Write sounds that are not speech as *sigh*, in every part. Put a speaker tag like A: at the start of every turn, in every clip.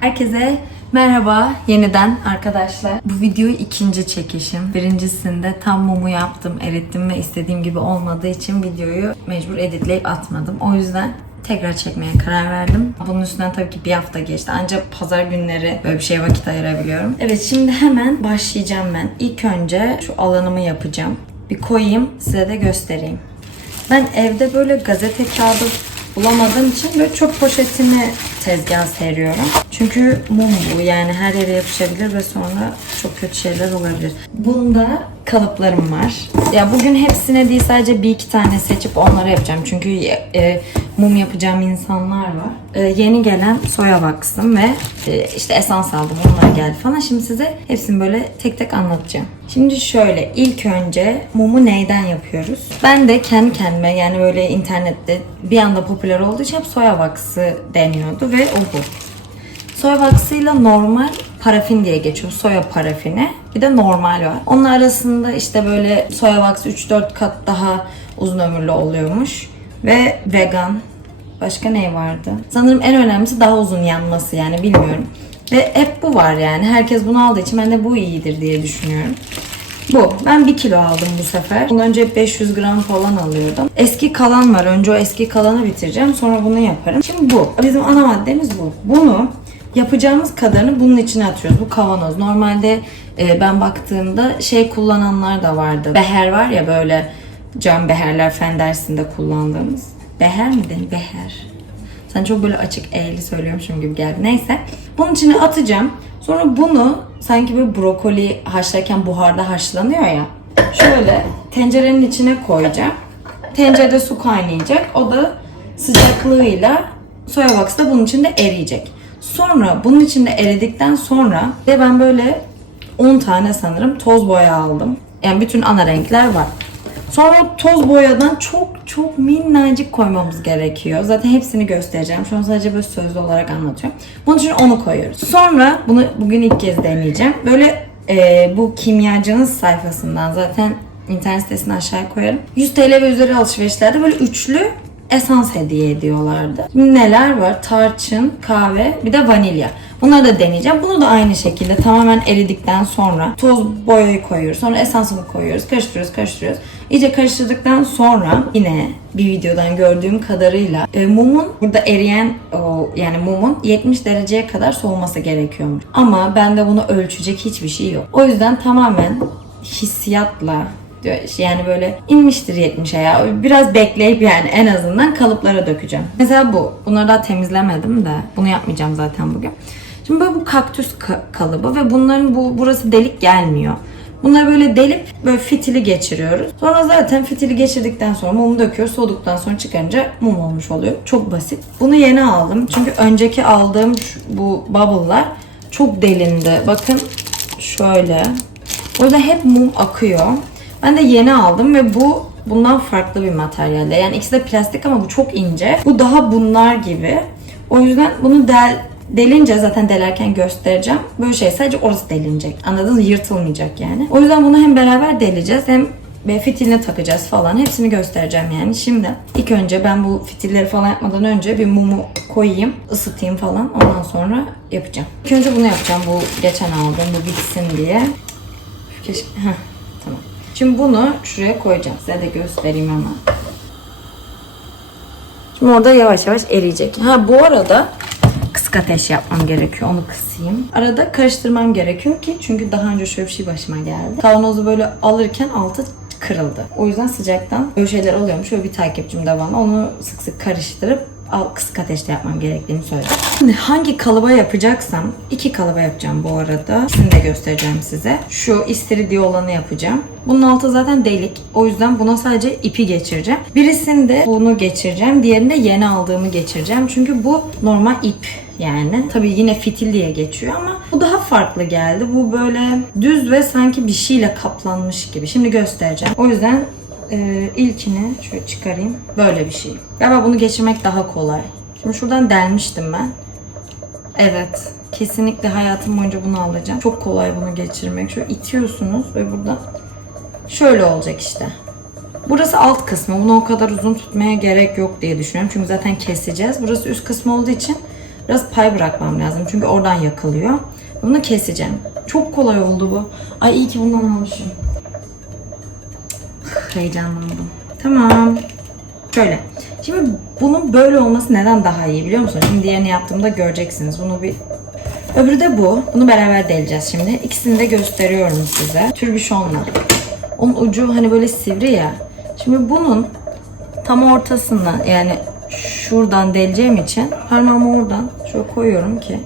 A: Herkese merhaba yeniden arkadaşlar. Bu videoyu ikinci çekişim. Birincisinde tam mumu yaptım, erittim ve istediğim gibi olmadığı için videoyu mecbur editleyip atmadım. O yüzden tekrar çekmeye karar verdim. Bunun üstünden tabii ki bir hafta geçti. Ancak pazar günleri böyle bir şeye vakit ayırabiliyorum. Evet şimdi hemen başlayacağım ben. İlk önce şu alanımı yapacağım. Bir koyayım size de göstereyim. Ben evde böyle gazete kağıdı bulamadığım için böyle çöp poşetini tezgah seriyorum. Çünkü mum bu yani her yere yapışabilir ve sonra çok kötü şeyler olabilir. Bunda kalıplarım var. Ya bugün hepsine değil sadece bir iki tane seçip onları yapacağım. Çünkü e, mum yapacağım insanlar var. E, yeni gelen soya vaksım ve e, işte esans aldım onlar geldi falan. Şimdi size hepsini böyle tek tek anlatacağım. Şimdi şöyle ilk önce mumu neyden yapıyoruz? Ben de kendi kendime yani böyle internette bir anda popüler olduğu için hep soya vaksı deniyordu ve o bu. Soya vaksıyla normal parafin diye geçiyor. Soya parafini. Bir de normal var. Onun arasında işte böyle soya vaksı 3-4 kat daha uzun ömürlü oluyormuş. Ve vegan. Başka ne vardı? Sanırım en önemlisi daha uzun yanması yani bilmiyorum. Ve hep bu var yani. Herkes bunu aldığı için ben de bu iyidir diye düşünüyorum. Bu. Ben 1 kilo aldım bu sefer. Bundan önce hep 500 gram falan alıyordum. Eski kalan var. Önce o eski kalanı bitireceğim. Sonra bunu yaparım. Şimdi bu. Bizim ana maddemiz bu. Bunu yapacağımız kadarını bunun içine atıyoruz. Bu kavanoz. Normalde e, ben baktığımda şey kullananlar da vardı. Beher var ya böyle cam beherler fen dersinde kullandığımız. Beher mi denir? Beher. Sen çok böyle açık eğri söylüyormuşum gibi geldi. Neyse. Bunun içine atacağım. Sonra bunu sanki böyle brokoli haşlarken buharda haşlanıyor ya. Şöyle tencerenin içine koyacağım. Tencerede su kaynayacak. O da sıcaklığıyla soya wax da bunun içinde eriyecek. Sonra bunun içinde eridikten sonra ve ben böyle 10 tane sanırım toz boya aldım. Yani bütün ana renkler var. Sonra toz boyadan çok çok minnacık koymamız gerekiyor. Zaten hepsini göstereceğim. Şu an sadece böyle sözlü olarak anlatıyorum. Bunun için onu koyuyoruz. Sonra bunu bugün ilk kez deneyeceğim. Böyle e, bu kimyacının sayfasından zaten internet sitesini aşağıya koyarım. 100 TL ve üzeri alışverişlerde böyle üçlü esans hediye ediyorlardı. Şimdi neler var? Tarçın, kahve, bir de vanilya. Bunları da deneyeceğim. Bunu da aynı şekilde tamamen eridikten sonra toz boyayı koyuyoruz. Sonra esansını koyuyoruz. Karıştırıyoruz, karıştırıyoruz. İyice karıştırdıktan sonra yine bir videodan gördüğüm kadarıyla e, mumun burada eriyen o yani mumun 70 dereceye kadar soğuması gerekiyormuş. Ama bende bunu ölçecek hiçbir şey yok. O yüzden tamamen hissiyatla. Yani böyle inmiştir 70'e ya. Biraz bekleyip yani en azından kalıplara dökeceğim. Mesela bu. Bunları daha temizlemedim de. Bunu yapmayacağım zaten bugün. Şimdi böyle bu kaktüs ka- kalıbı ve bunların bu burası delik gelmiyor. Bunları böyle delip böyle fitili geçiriyoruz. Sonra zaten fitili geçirdikten sonra mumu döküyoruz. Soğuduktan sonra çıkarınca mum olmuş oluyor. Çok basit. Bunu yeni aldım. Çünkü önceki aldığım şu- bu bubble'lar çok delindi. Bakın şöyle. O yüzden hep mum akıyor. Ben de yeni aldım ve bu bundan farklı bir materyalde. Yani ikisi de plastik ama bu çok ince. Bu daha bunlar gibi. O yüzden bunu del, delince zaten delerken göstereceğim. Böyle şey sadece orası delinecek. Anladınız mı? Yırtılmayacak yani. O yüzden bunu hem beraber deleceğiz hem ve fitiline takacağız falan. Hepsini göstereceğim yani. Şimdi ilk önce ben bu fitilleri falan yapmadan önce bir mumu koyayım, ısıtayım falan. Ondan sonra yapacağım. İlk önce bunu yapacağım. Bu geçen aldığım bu bitsin diye. Keşke... Heh, tamam. Şimdi bunu şuraya koyacağım. Size de göstereyim hemen. Şimdi orada yavaş yavaş eriyecek. Ha bu arada kısık ateş yapmam gerekiyor. Onu kısayım. Arada karıştırmam gerekiyor ki çünkü daha önce şöyle bir şey başıma geldi. Kavanozu böyle alırken altı kırıldı. O yüzden sıcaktan böyle şeyler oluyormuş. Şöyle bir takipçim de bana onu sık sık karıştırıp al, kısık ateşte yapmam gerektiğini söyledi. Şimdi hangi kalıba yapacaksam iki kalıba yapacağım bu arada. İkisini de göstereceğim size. Şu istiridye olanı yapacağım. Bunun altı zaten delik. O yüzden buna sadece ipi geçireceğim. Birisinde bunu geçireceğim. Diğerinde yeni aldığımı geçireceğim. Çünkü bu normal ip yani. Tabii yine fitil diye geçiyor ama bu daha farklı geldi. Bu böyle düz ve sanki bir şeyle kaplanmış gibi. Şimdi göstereceğim. O yüzden ee, ilkini şöyle çıkarayım. Böyle bir şey. Galiba bunu geçirmek daha kolay. Şimdi şuradan delmiştim ben. Evet. Kesinlikle hayatım boyunca bunu alacağım. Çok kolay bunu geçirmek. Şöyle itiyorsunuz ve burada şöyle olacak işte. Burası alt kısmı. Bunu o kadar uzun tutmaya gerek yok diye düşünüyorum. Çünkü zaten keseceğiz. Burası üst kısmı olduğu için biraz pay bırakmam lazım. Çünkü oradan yakılıyor. Bunu keseceğim. Çok kolay oldu bu. Ay iyi ki bundan almışım. Heyecanlandım. Tamam. Şöyle. Şimdi bunun böyle olması neden daha iyi biliyor musun? Şimdi diğerini yaptığımda göreceksiniz. Bunu bir Öbürü de bu. Bunu beraber deleceğiz şimdi. İkisini de gösteriyorum size. Türbüşonla. Onun ucu hani böyle sivri ya. Şimdi bunun tam ortasından yani şuradan deleceğim için parmağımı oradan şöyle koyuyorum ki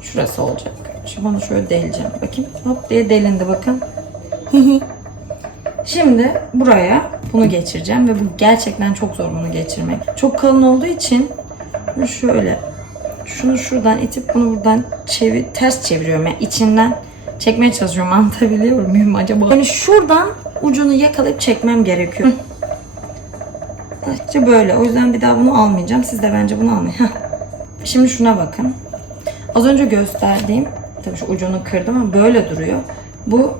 A: şurası olacak. Şimdi bunu şöyle deleceğim. Bakayım hop diye delindi bakın. *laughs* Şimdi buraya bunu geçireceğim ve bu gerçekten çok zor bunu geçirmek. Çok kalın olduğu için şöyle şunu şuradan itip bunu buradan çevir, ters çeviriyorum. Yani içinden çekmeye çalışıyorum. *laughs* Anlatabiliyor muyum acaba? Yani şuradan ucunu yakalayıp çekmem gerekiyor. İşte böyle. O yüzden bir daha bunu almayacağım. Siz de bence bunu almayın. Heh. Şimdi şuna bakın. Az önce gösterdiğim, tabii şu ucunu kırdım ama böyle duruyor. Bu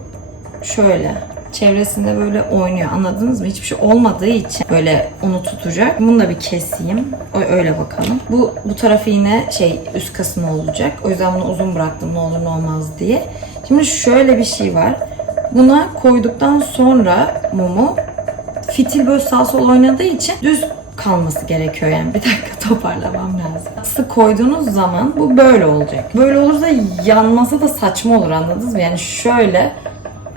A: şöyle. Çevresinde böyle oynuyor. Anladınız mı? Hiçbir şey olmadığı için böyle onu tutacak. Bunu da bir keseyim. Öyle bakalım. Bu bu tarafı yine şey üst kısmı olacak. O yüzden bunu uzun bıraktım ne olur ne olmaz diye. Şimdi şöyle bir şey var. Buna koyduktan sonra mumu fitil böyle sağ sol oynadığı için düz kalması gerekiyor yani. Bir dakika *laughs* toparlamam lazım. Sık koyduğunuz zaman bu böyle olacak. Böyle olursa yanması da saçma olur anladınız mı? Yani şöyle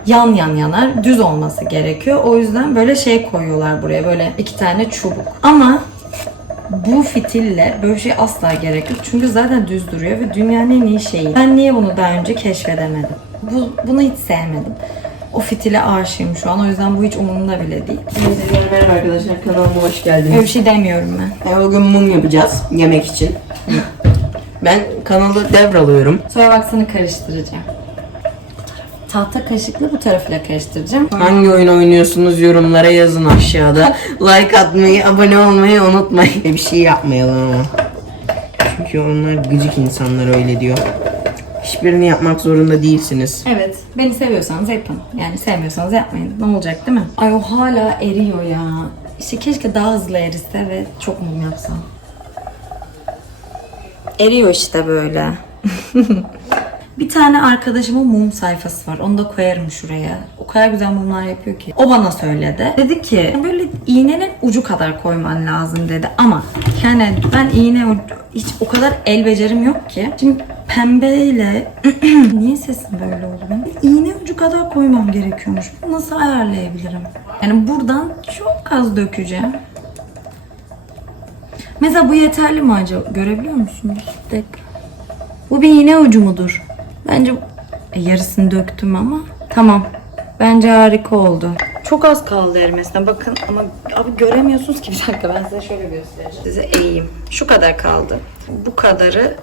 A: yan yan yanar. Düz olması gerekiyor. O yüzden böyle şey koyuyorlar buraya. Böyle iki tane çubuk. Ama bu fitille böyle bir şey asla gerek yok. Çünkü zaten düz duruyor ve dünyanın en iyi şeyi. Ben niye bunu daha önce keşfedemedim? Bu, bunu hiç sevmedim. O fitile aşığım şu an. O yüzden bu hiç umurumda bile değil.
B: Herkese merhaba arkadaşlar kanalıma hoş
A: Öyle bir
B: geldiniz.
A: şey demiyorum ben.
B: Yani bugün mum yapacağız yemek için. Ben kanalı devralıyorum.
A: Sonra baksana karıştıracağım. Tahta kaşıkla bu tarafıyla karıştıracağım.
B: Hangi oyun oynuyorsunuz yorumlara yazın aşağıda. *laughs* like atmayı, abone olmayı unutmayın. Bir şey yapmayalım ama. Çünkü onlar gıcık insanlar öyle diyor. Hiçbirini yapmak zorunda değilsiniz.
A: Evet. Beni seviyorsanız yapın. Yani sevmiyorsanız yapmayın. Ne olacak değil mi? Ay o hala eriyor ya. İşte keşke daha hızlı erise ve çok mum yapsam. Eriyor işte böyle. *laughs* Bir tane arkadaşımın mum sayfası var. Onu da koyarım şuraya. O kadar güzel mumlar yapıyor ki. O bana söyledi. Dedi ki böyle iğnenin ucu kadar koyman lazım dedi. Ama yani ben iğne hiç o kadar el becerim yok ki. Şimdi pembeyle *clears throat* niye sesim böyle oldu benim? İğne ucu kadar koymam gerekiyormuş. Bunu nasıl ayarlayabilirim? Yani buradan çok az dökeceğim. Mesela bu yeterli mi acaba? Görebiliyor musunuz? Bir. Bu bir iğne ucu mudur? Bence E, yarısını döktüm ama. Tamam. Bence harika oldu. Çok az kaldı erimesine. Bakın ama abi göremiyorsunuz ki. Bir dakika ben size şöyle göstereceğim. Size eğeyim. Şu kadar kaldı. Bu kadarı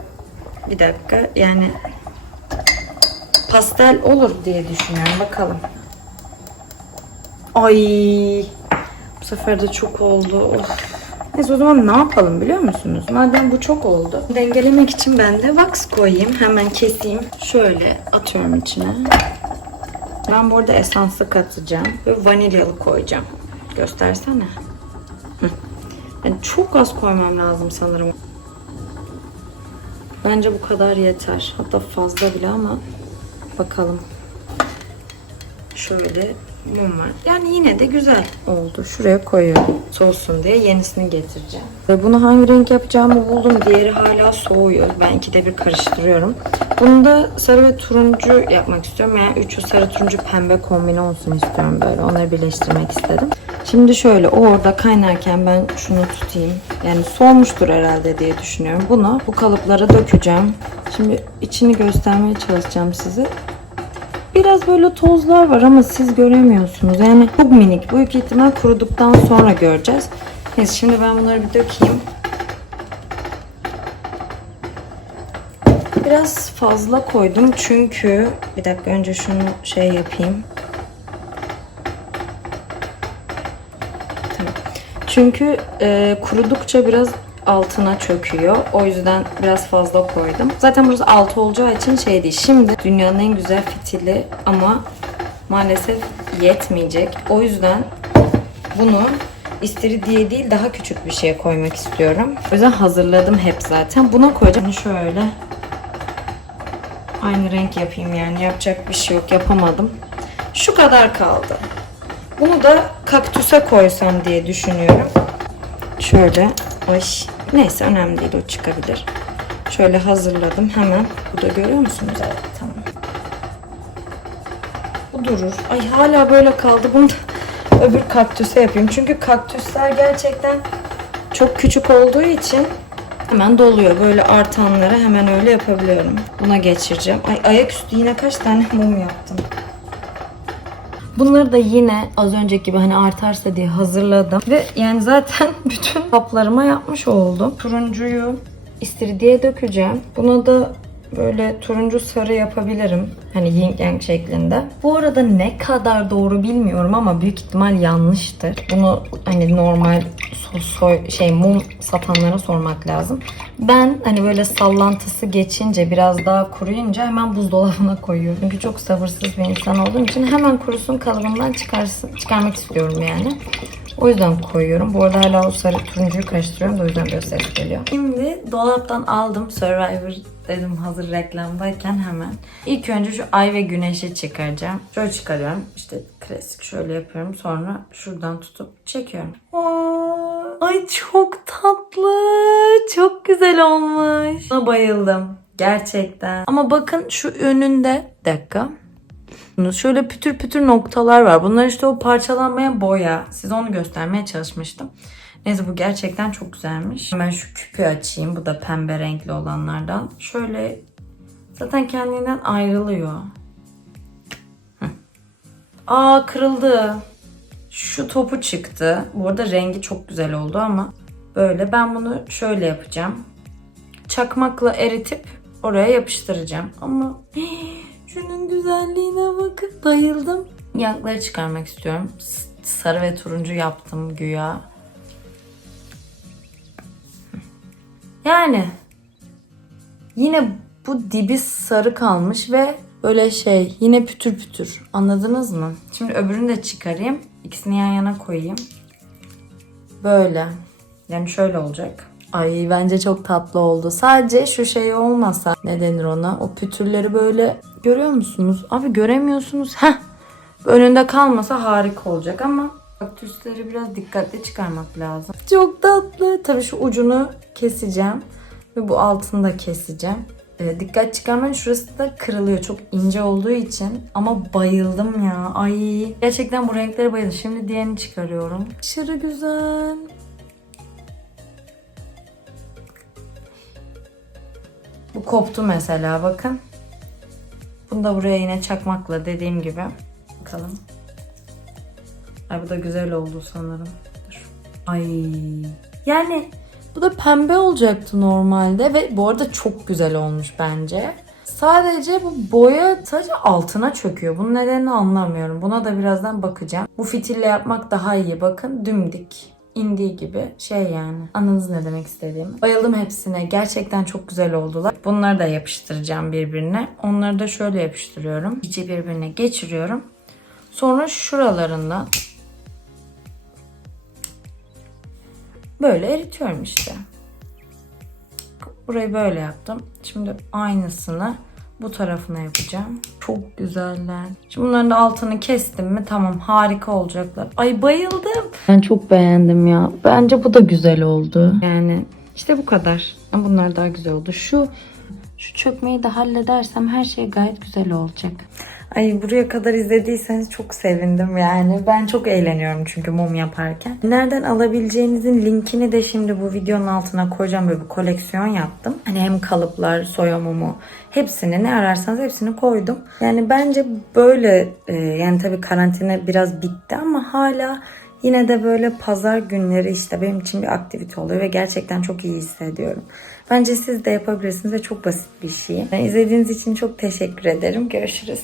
A: bir dakika yani pastel olur diye düşünüyorum. Bakalım. Ay bu sefer de çok oldu. Of. Neyse o zaman ne yapalım biliyor musunuz? Madem bu çok oldu. Dengelemek için ben de wax koyayım. Hemen keseyim. Şöyle atıyorum içine. Ben burada esanslı katacağım. Ve vanilyalı koyacağım. Göstersene. Yani çok az koymam lazım sanırım. Bence bu kadar yeter. Hatta fazla bile ama bakalım. Şöyle mum var. Yani yine de güzel oldu. Şuraya koyuyorum. Soğusun diye yenisini getireceğim. Ve bunu hangi renk yapacağımı buldum. Diğeri hala soğuyor. Ben ikide bir karıştırıyorum. Bunu da sarı ve turuncu yapmak istiyorum. Yani üçü sarı turuncu pembe kombine olsun istiyorum böyle. Onları birleştirmek istedim. Şimdi şöyle o orada kaynarken ben şunu tutayım. Yani soğumuştur herhalde diye düşünüyorum. Bunu bu kalıplara dökeceğim. Şimdi içini göstermeye çalışacağım size. Biraz böyle tozlar var ama siz göremiyorsunuz. Yani çok minik. Büyük ihtimal kuruduktan sonra göreceğiz. Neyse şimdi ben bunları bir dökeyim. Biraz fazla koydum çünkü bir dakika önce şunu şey yapayım. Çünkü e, kurudukça biraz altına çöküyor. O yüzden biraz fazla koydum. Zaten burası altı olacağı için şey değil. Şimdi dünyanın en güzel fitili ama maalesef yetmeyecek. O yüzden bunu istiridye değil daha küçük bir şeye koymak istiyorum. O yüzden hazırladım hep zaten. Buna koyacağım. Şöyle. Aynı renk yapayım yani. Yapacak bir şey yok. Yapamadım. Şu kadar kaldı. Bunu da kaktüse koysam diye düşünüyorum. Şöyle. Ay. Neyse önemli değil o çıkabilir. Şöyle hazırladım hemen. Bu da görüyor musunuz? Evet tamam. Bu durur. Ay hala böyle kaldı. Bunu da *laughs* öbür kaktüse yapayım. Çünkü kaktüsler gerçekten çok küçük olduğu için hemen doluyor. Böyle artanları hemen öyle yapabiliyorum. Buna geçireceğim. Ay ayaküstü yine kaç tane mum yaptım. Bunları da yine az önceki gibi hani artarsa diye hazırladım. Ve yani zaten *laughs* bütün kaplarıma yapmış oldum. Turuncuyu istiridye dökeceğim. Buna da böyle turuncu sarı yapabilirim. Hani yin yang şeklinde. Bu arada ne kadar doğru bilmiyorum ama büyük ihtimal yanlıştır. Bunu hani normal so- soy şey mum satanlara sormak lazım. Ben hani böyle sallantısı geçince biraz daha kuruyunca hemen buzdolabına koyuyorum. Çünkü çok sabırsız bir insan olduğum için hemen kurusun kalıbından çıkarsın, çıkarmak istiyorum yani. O yüzden koyuyorum. Bu arada hala o sarı turuncuyu karıştırıyorum da o yüzden böyle ses geliyor. Şimdi dolaptan aldım Survivor dedim hazır reklamdayken hemen. İlk önce şu ay ve güneşi çıkaracağım. Şöyle çıkarıyorum. İşte klasik şöyle yapıyorum. Sonra şuradan tutup çekiyorum. Aa, ay çok tatlı. Çok güzel olmuş. Buna bayıldım. Gerçekten. Ama bakın şu önünde. Bir dakika. Şöyle pütür pütür noktalar var. Bunlar işte o parçalanmayan boya. Size onu göstermeye çalışmıştım. Neyse bu gerçekten çok güzelmiş. Hemen şu küpü açayım. Bu da pembe renkli olanlardan. Şöyle zaten kendinden ayrılıyor. Hı. Aa kırıldı. Şu topu çıktı. Bu arada rengi çok güzel oldu ama böyle. Ben bunu şöyle yapacağım. Çakmakla eritip oraya yapıştıracağım. Ama *gasps* şunun güzelliğine bakın. Bayıldım. Yankları çıkarmak istiyorum. Sarı ve turuncu yaptım güya. Yani yine bu dibi sarı kalmış ve böyle şey yine pütür pütür. Anladınız mı? Şimdi öbürünü de çıkarayım. İkisini yan yana koyayım. Böyle. Yani şöyle olacak. Ay bence çok tatlı oldu. Sadece şu şey olmasa ne denir ona? O pütürleri böyle görüyor musunuz? Abi göremiyorsunuz. Heh. Önünde kalmasa harika olacak ama kaktüsleri biraz dikkatli çıkarmak lazım. Çok tatlı. Tabii şu ucunu keseceğim. Ve bu altını da keseceğim. Ee, dikkat çıkarmayın şurası da kırılıyor. Çok ince olduğu için. Ama bayıldım ya. Ay. Gerçekten bu renklere bayıldım. Şimdi diğerini çıkarıyorum. Aşırı güzel. Bu koptu mesela bakın. Bunu da buraya yine çakmakla dediğim gibi. Bakalım. Ay bu da güzel oldu sanırım. Dur. Ay. Yani bu da pembe olacaktı normalde ve bu arada çok güzel olmuş bence. Sadece bu boya sadece altına çöküyor. Bunun nedenini anlamıyorum. Buna da birazdan bakacağım. Bu fitille yapmak daha iyi. Bakın dümdik indiği gibi şey yani. Anladınız ne demek istediğimi. Bayıldım hepsine. Gerçekten çok güzel oldular. Bunları da yapıştıracağım birbirine. Onları da şöyle yapıştırıyorum. İyice birbirine geçiriyorum. Sonra şuralarından böyle eritiyorum işte. Burayı böyle yaptım. Şimdi aynısını bu tarafına yapacağım. Çok güzeller. Şimdi bunların da altını kestim mi tamam harika olacaklar. Ay bayıldım. Ben çok beğendim ya. Bence bu da güzel oldu. Yani işte bu kadar. Bunlar daha güzel oldu. Şu şu çökmeyi de halledersem her şey gayet güzel olacak. Ay buraya kadar izlediyseniz çok sevindim yani. Ben çok eğleniyorum çünkü mum yaparken. Nereden alabileceğinizin linkini de şimdi bu videonun altına koyacağım. Böyle bir koleksiyon yaptım. Hani hem kalıplar, soya mumu hepsini ne ararsanız hepsini koydum. Yani bence böyle e, yani tabii karantina biraz bitti ama hala Yine de böyle pazar günleri işte benim için bir aktivite oluyor ve gerçekten çok iyi hissediyorum. Bence siz de yapabilirsiniz ve çok basit bir şey. Yani izlediğiniz için çok teşekkür ederim. Görüşürüz.